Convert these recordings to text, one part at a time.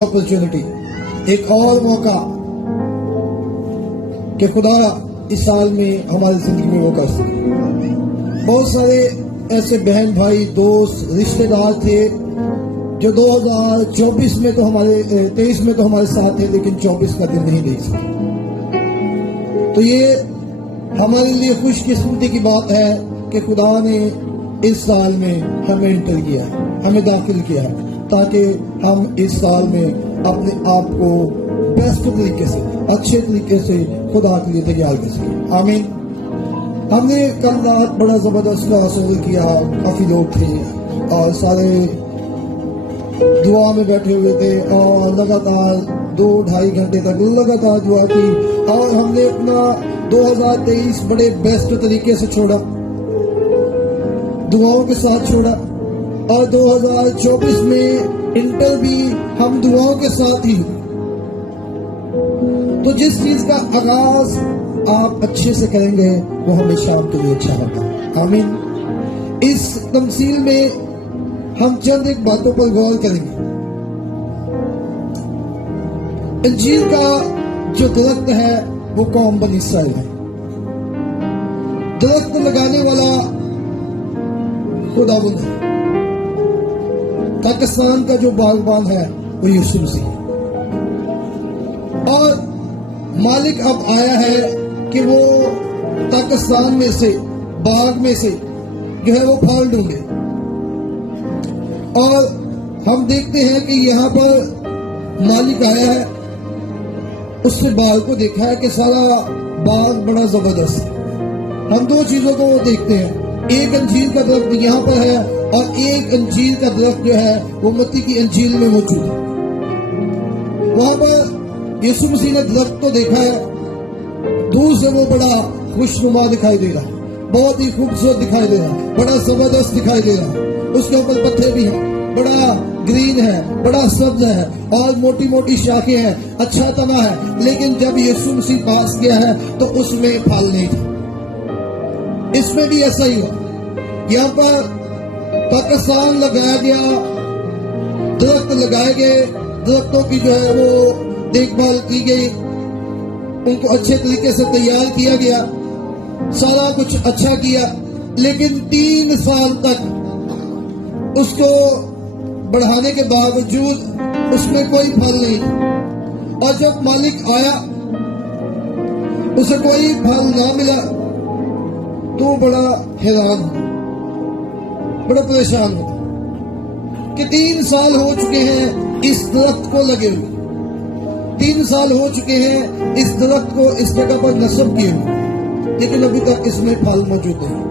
Opportunity, ایک اور موقع کہ خدا اس سال میں ہماری زندگی میں وہ کر سکے۔ بہت سارے ایسے بہن بھائی دوست رشتے دار تھے جو 2024 میں تو ہمارے 23 میں تو ہمارے ساتھ تھے، لیکن 24 کا دن نہیں دے سکے۔ تو یہ ہمارے لیے خوش قسمتی کی بات ہے کہ خدا نے اس سال میں ہمیں انٹر کیا ہے، ہمیں داخل کیا ہے، تاکہ ہم اس سال میں اپنے آپ کو بیسٹ طریقے سے، اچھے طریقے سے خدا کے لیے تیار کر سکیں۔ آمین۔ ہم نے کل رات بڑا زبردست حاصل کیا، کافی لوگ تھے اور سارے دعا میں بیٹھے ہوئے تھے اور لگاتار 2-2.5 گھنٹے تک لگاتار دعا کی، اور ہم نے اپنا 2023 بڑے بیسٹ طریقے سے چھوڑا، دعاؤں کے ساتھ چھوڑا، اور 2024 میں انٹر بھی ہم دعاؤں کے ساتھ ہی۔ تو جس چیز کا آغاز آپ اچھے سے کریں گے وہ ہمیشہ آپ کے لیے اچھا ہوگا۔ آمین۔ اس تمثیل میں ہم چند ایک باتوں پر غور کریں گے۔ انجیل کا جو درخت ہے وہ قوم بنی اسرائیل ہے۔ درخت لگانے والا خداوند ہے۔ پاکستان کا جو باغبان ہے وہ یسوع مسیح ہے، اور مالک اب آیا ہے کہ وہ پاکستان میں سے، باغ میں سے جو ہے وہ پھل ڈھونڈے، اور ہم دیکھتے ہیں کہ یہاں پر مالک آیا ہے، اس نے باغ کو دیکھا ہے کہ سارا باغ بڑا زبردست ہے۔ ہم دو چیزوں کو دیکھتے ہیں، ایک انجیل کا درخت یہاں پر ہے اور ایک انجیل کا درخت جو ہے وہ متی کی انجیل میں موجود ہے۔ وہاں پر یسوع مسیح نے درخت تو دیکھا ہے، دور سے وہ بڑا خوشنما دکھائی دے رہا، بہت ہی خوبصورت دکھائی دے رہا، بڑا زبردست دکھائی دے رہا، اس کے اوپر پتے بھی ہیں، بڑا گرین ہے، بڑا سبز ہے، اور موٹی موٹی شاخیں ہیں، اچھا تنا ہے، لیکن جب یسوع مسیح پاس گیا ہے تو اس میں پھل نہیں تھا۔ اس میں بھی ایسا ہی ہوا، یہاں پر پاکستان لگایا گیا، درخت لگائے گئے، درختوں کی جو ہے وہ دیکھ بھال کی گئی، ان کو اچھے طریقے سے تیار کیا گیا، سارا کچھ اچھا کیا، لیکن 3 سال تک اس کو بڑھانے کے باوجود اس میں کوئی پھل نہیں، اور جب مالک آیا اسے کوئی پھل نہ ملا تو بڑا حیران ہوا، بڑا پریشان ہوا کہ 3 سال ہو چکے ہیں اس درخت کو لگے ہوئے، 3 سال ہو چکے ہیں اس درخت کو اس جگہ پر نصب کیے ہوئے، لیکن ابھی تک اس میں پھل موجود نہیں۔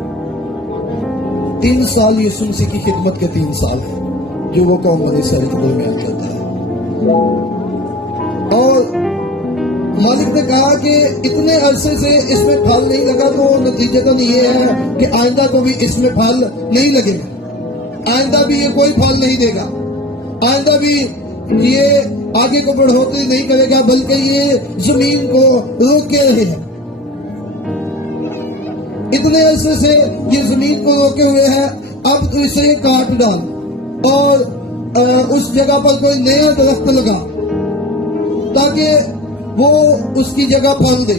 3 سال یسوع مسیح کی خدمت کے 3 سال ہیں جو وہ قوم بنی اسرائیل کے درمیان کرتا ہے، اور مالک نے کہا کہ اتنے عرصے سے اس میں پھل نہیں لگا، تو نتیجتاً یہ ہے کہ آئندہ کو بھی اس میں پھل نہیں لگے گا، آئندہ بھی یہ کوئی پھل نہیں دے گا، آئندہ بھی یہ آگے کو بڑھوتری نہیں کرے گا، بلکہ یہ زمین کو روکے رہے ہیں۔ اتنے عرصے سے یہ زمین کو روکے ہوئے ہیں، اب تو اسے کاٹ ڈال اور اس جگہ پر کوئی نیا درخت لگا تاکہ وہ اس کی جگہ پھل دے۔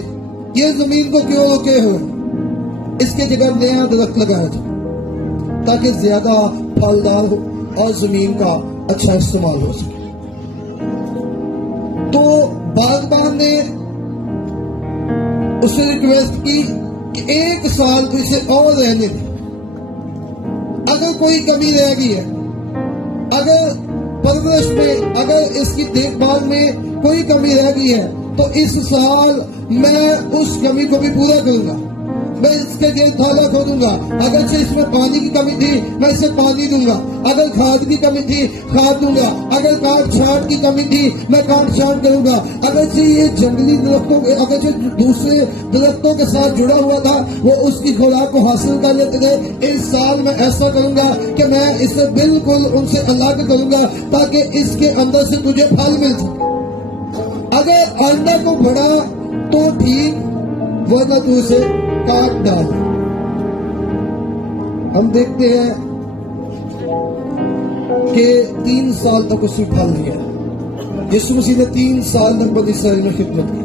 یہ زمین کو کیوں روکے ہوئے؟ اس کے جگہ نیا درخت لگایا جائے تاکہ زیادہ پھلدار ہو اور زمین کا اچھا استعمال ہو سکے۔ تو باغبان نے اس سے ریکویسٹ کی کہ 1 سال تو اسے اور رہنے دے، اگر کوئی کمی رہ گئی ہے، اگر پرورش میں، اگر اس کی دیکھ بھال میں کوئی کمی رہ گئی ہے تو اس سال میں اس کمی کو بھی پورا کروں گا، میں اس کے لیے تھالا کھودوں گا، اگرچہ اس میں پانی کی کمی تھی میں اسے پانی دوں گا، اگر کھاد کی کمی تھی کھاد دوں گا، اگر کاٹ چھانٹ کی کمی تھی میں کاٹ چھانٹ کروں گا، اگرچہ یہ جنگلی درختوں کے، اگرچہ دوسرے درختوں کے ساتھ جڑا ہوا تھا وہ اس کی خوراک کو حاصل کر لیتے تھے، اس سال میں ایسا کروں گا کہ میں اسے بالکل ان سے الگ کروں گا تاکہ اس کے اندر سے تجھے پھل مل سکے۔ اگر آئندہ کو بڑھا تو ٹھیک، ورنہ تو اسے کاٹ ڈال۔ ہم دیکھتے ہیں کہ 3 سال تک اس میں پھل نہیں ہے، یسوع مسیح نے 3 سال تک بنی اسرائیل میں خدمت کی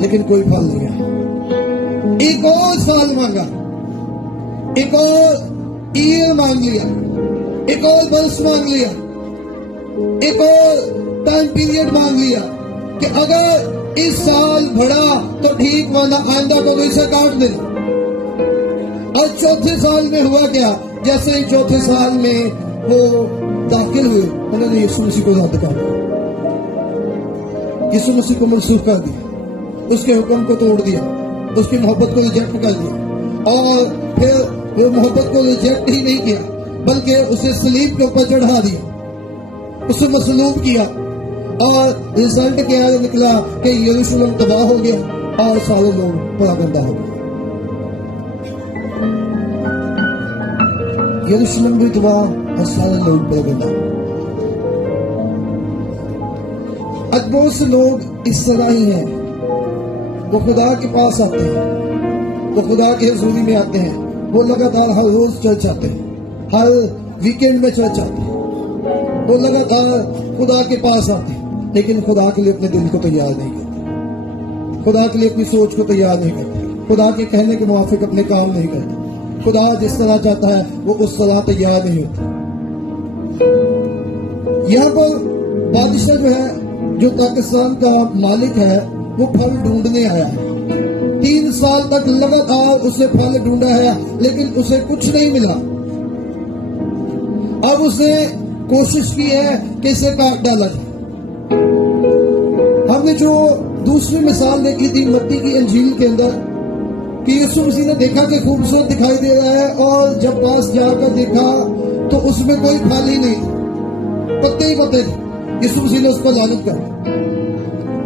لیکن کوئی پھل نہیں آیا. ایک اور سال مانگا, ایک اور ایئر مانگ لیا, ایک اور برس مانگ لیا, ایک اور ٹائم پیریڈ مانگ لیا کہ اگر اس سال بڑھا تو ٹھیک, ورنہ آئندہ کو اسے کاٹ دینا. اور چوتھے سال میں ہوا کیا, جیسے ہی چوتھے سال میں وہ داخل ہوئے انہوں نے یسوع مسیح کو رد کر دیا, یسوع مسیح کو منسوخ کر دیا, اس کے حکم کو توڑ دیا, اس کی محبت کو ریجیکٹ کر دیا. اور پھر وہ محبت کو ریجیکٹ ہی نہیں کیا بلکہ اسے صلیب کے اوپر چڑھا دیا, اسے مصلوب کیا. اور رزلٹ کیا نکلا کہ یروشلم تباہ ہو گیا اور سارے لوگ پراگندہ ہو گئے. یروشلم بھی تباہ اور سارے لوگ پراگندہ ہو گئے. آج بہت سے لوگ اس طرح ہی ہیں, وہ خدا کے پاس آتے ہیں, وہ خدا کی حضوری میں آتے ہیں, وہ لگاتار ہر روز چرچ آتے ہیں, ہر ویکینڈ میں چرچ آتے ہیں, وہ لگاتار خدا کے پاس آتے ہیں, لیکن خدا کے لیے اپنے دل کو تیار نہیں کرتے, خدا کے لیے اپنی سوچ کو تیار نہیں کرتے, خدا کے کہنے کے موافق اپنے کام نہیں کرتے. خدا جس طرح چاہتا ہے وہ اس طرح تیار نہیں ہوتا. یہاں پر بادشاہ جو ہے, جو پاکستان کا مالک ہے, وہ پھل ڈھونڈنے آیا ہے. 3 سال تک لگاتار اسے پھل ڈھونڈا ہے لیکن اسے کچھ نہیں ملا. اب اس نے کوشش کی ہے کہ اسے کاٹ ڈالا جائے. ہم نے جو دوسری مثال دیکھی تھی متی کی انجیل کے اندر کہ یسوع مسیح نے دیکھا کہ خوبصورت دکھائی دے رہا ہے, اور جب پاس جا کر دیکھا تو اس میں کوئی پھل ہی نہیں, پتے ہی پتے تھے. یسوع مسیح نے اس پر لعنت کر.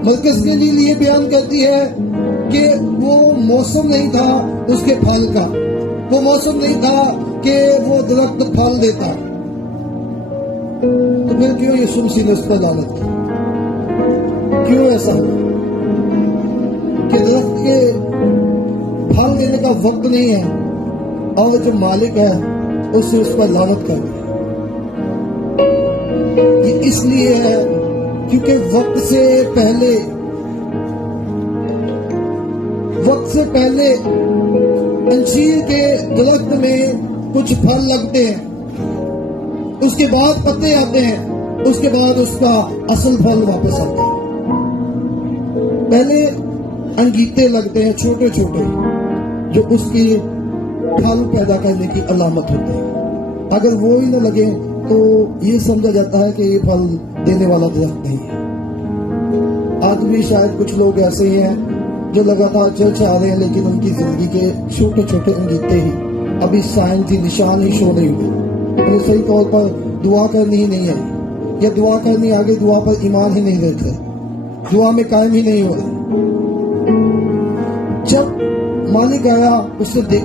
مرکز کی انجیل یہ بیان کرتی ہے کہ وہ موسم نہیں تھا اس کے پھل کا, وہ موسم نہیں تھا کہ وہ درخت پھل دیتا. تو پھر کیوں یسوع مسیح نے اس پر لعنت کی؟ کیوں ایسا ہوا کہ درخت کے پھل دینے کا وقت نہیں ہے اور جو مالک ہے اسے اس پر لعنت کر دیا؟ یہ اس لیے ہے کیونکہ وقت سے پہلے انجیر کے درخت میں کچھ پھل لگتے ہیں, اس کے بعد پتے آتے ہیں, اس کے بعد اس کا اصل پھل واپس آتا ہے. پہلے انگیتے لگتے ہیں چھوٹے چھوٹے جو اس کی پھل پیدا کرنے کی علامت ہوتے ہیں. اگر وہ ہی نہ لگے تو یہ سمجھا جاتا ہے کہ یہ پھل دینے والا درخت نہیں ہے. آج بھی شاید کچھ لوگ ایسے ہی ہیں جو لگاتار چرچ آ رہے ہیں لیکن ان کی زندگی کے چھوٹے چھوٹے انگیتے ہی, ابھی سائن کی نشان ہی شو نہیں ہوئے. انہیں صحیح طور پر دعا کرنی ہی نہیں آئی, یا دعا کرنی آگے دعا پر ایمان ہی نہیں رہتے, دعا میں قائم ہی نہیں ہو رہے. جب مالک آیا اس سے دیکھ